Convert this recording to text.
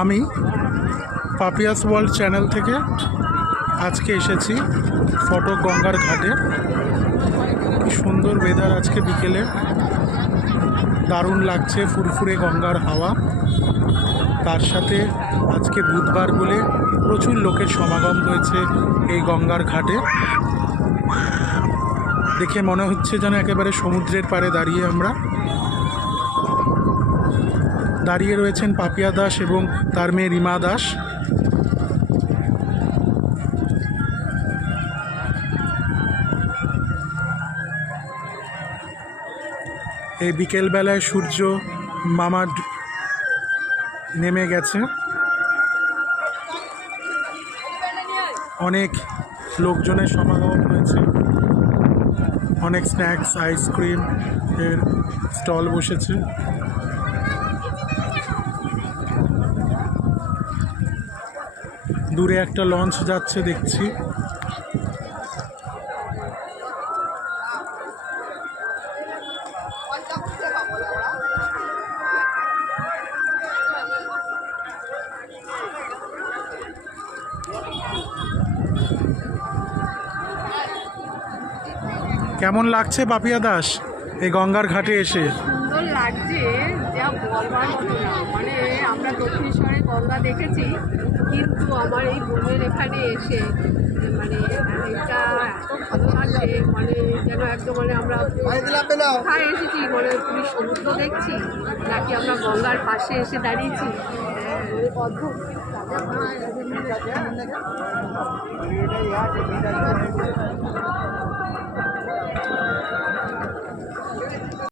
আমি Papiya's world channel থেকে আজকে এসেছি ফটক গঙ্গার ঘাটে। কি সুন্দর ওয়েদার আজকে বিকেলে, দারুণ লাগছে, ফুরফুরে গঙ্গার হাওয়া। তার সাথে আজকে বুধবার বলে প্রচুর লোকের সমাগম হয়েছে এই গঙ্গার ঘাটে। দেখে মনে হচ্ছে যেন একেবারে সমুদ্রের পাড়ে দাঁড়িয়ে আমরা। দাঁড়িয়ে রয়েছেন পাপিয়া দাস এবং তার মেয়ে রিমা দাস। এই বিকেলবেলায় সূর্য মামা নেমে গেছে। অনেক লোকজনের সমাগম হয়েছে, অনেক স্ন্যাক্স আইসক্রিম এর স্টল বসেছে। দূরে একটা লঞ্চ যাচ্ছে দেখছি। কেমন লাগছে পাপিয়া দাস এই গঙ্গার ঘাটে এসে? সুন্দর লাগছে, যা বলবার মতো না। মানে আমরা দক্ষিণেশ্বরে গঙ্গা দেখেছি, কিন্তু আমার এই বোনের এখানে এসে মানে এটা এত ভালো লাগছে, মানে যেন একদম মানে আমরা কোথায় এসেছি, মানে পুরী সমুদ্র দেখছি নাকি আমরা গঙ্গার পাশে এসে দাঁড়িয়েছি। অদ্ভুত।